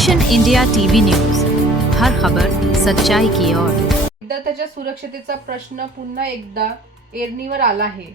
Action India TV news, हर खबर सच्चाई की ओर। विद्यार्थ्याच्या सुरक्षतेचा प्रश्न पुन्हा एकदा ऐरणीवर आला आहे।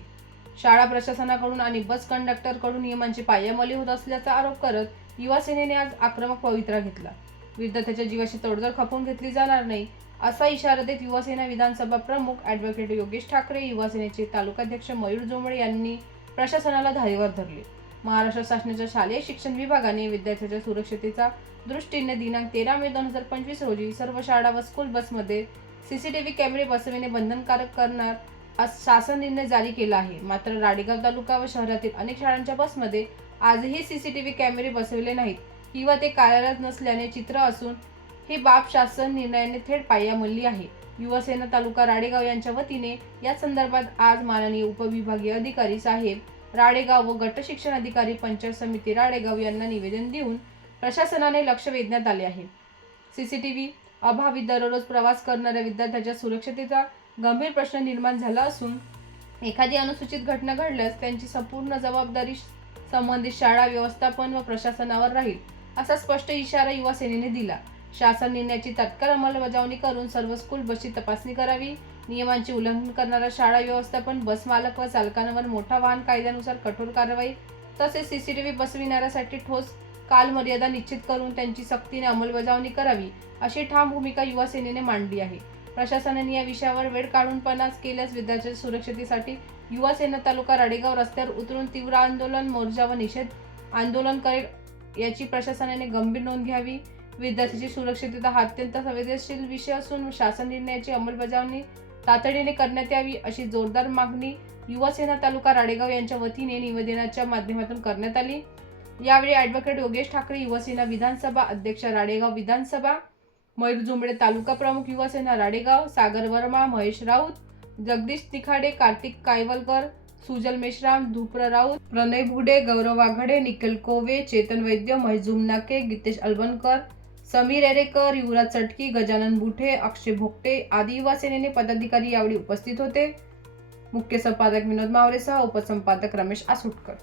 शाळा प्रशासनाकडून आणि बस कंडक्टरकडून नियमांची पायमल्ली होत असल्याचा आरोप करत युवा सेनेने आज आक्रमक पवित्रा घेतला। विद्यार्थ्याच्या जीवाशी तडजोड खपवून घेतली जाणार नाही असा इशारा देत युवा सेना विधानसभा प्रमुख ॲडव्होकेट योगेश ठाकरे, युवा सेनेचे तालुकाध्यक्ष मयूर जोमळे यांनी प्रशासनाला धारेवर धरले। महाराष्ट्र शासनाच्या शालेय शिक्षण विभागाने विद्यार्थ्याच्या सुरक्षतेच्या दृष्टीने दिनांक 13 मे 2025 रोजी सर्व शाळा व स्कूल बसमध्ये सीसीटीव्ही कॅमेरे बसविणे बंधनकारक करणार शासन निर्णय जारी केला आहे। मात्र राडेगाव तालुका व शहरातील अनेक शाळांच्या बसमध्ये आजही सीसीटीव्ही कॅमेरे बसविले नाहीत किंवा ते कार्यरत नसल्याने चित्र असून ही बाब शासन निर्णयाने थेट पायमल्ली आहे। युवा सेना तालुका राडेगाव यांच्या वतीने या संदर्भात आज माननीय उपविभागीय अधिकारी साहेब राडेगाव व गट शिक्षण अधिकारी पंचायत समिती राडेगाव यांना निवेदन देऊन प्रशासनाने लक्ष वेधण्यात आले आहे। सीसीटीव्ही अभावी दररोज प्रवास करणाऱ्या विद्यार्थ्याच्या सुरक्षतेचा गंभीर प्रश्न निर्माण झाला असून एखादी अनुचित घटना घडल्यास त्यांची संपूर्ण जबाबदारी संबंधित शाळा व्यवस्थापन व प्रशासनावर राहील असा स्पष्ट इशारा युवा सेनेने दिला। शासन निर्णयाची तात्काळ अंमलबजावणी करून सर्व स्कूल बसची तपासणी करावी। नियमांचे उल्लंघन करणाऱ्या शाळा व्यवस्थापन, बस मालक व चालकांवर मोठा वाहन कायद्यानुसार कठोर कारवाई तसेच सीसीटीव्ही बसविणाऱ्यासाठी ठोस कालमर्यादा निश्चित करून त्यांची सक्तीने अंमलबजावणी करावी अशी ठाम भूमिका युवा सेनेने मांडली आहे। प्रशासनाने या विषयावर वेळ काढूनपणाच केल्यास विद्यार्थ्यांच्या सुरक्षतेसाठी युवा सेना तालुका राडेगाव रस्त्यावर उतरून तीव्र आंदोलन, मोर्चा व निषेध आंदोलन करेल याची प्रशासनाने गंभीर नोंद घ्यावी। विद्यार्थ्यांची सुरक्षितता हा अत्यंत संवेदनशील विषय असून शासन निर्णयाची अंमलबजावणी तातडीने करण्यात यावी अशी जोरदार मागणी युवा सेना तालुका राडेगाव यांच्या वतीने निवेदनाच्या माध्यमातून करण्यात आली। यावेळी ॲडव्होकेट योगेश ठाकरे, युवा सेना विधानसभा अध्यक्ष राडेगाव विधानसभा, मयूर जोमळे तालुका प्रमुख युवा सेना राडेगाव, सागर वर्मा, महेश राऊत, जगदीश तिखाडे, कार्तिक कायवलकर, सुजल मेश्राम, धुप्र राऊत, प्रणय भुडे, गौरव वाघडे, निखिल कोवे, चेतन वैद्य, महजूम नाके, गितेश अलवणकर, समीर एरेकर, युवराज चटकी, गजानन बुठे, अक्षय भोगटे आदी युवा सेनेने पदाधिकारी यावेळी उपस्थित होते। मुख्य संपादक विनोद मावरेसह उपसंपादक रमेश आसुटकर।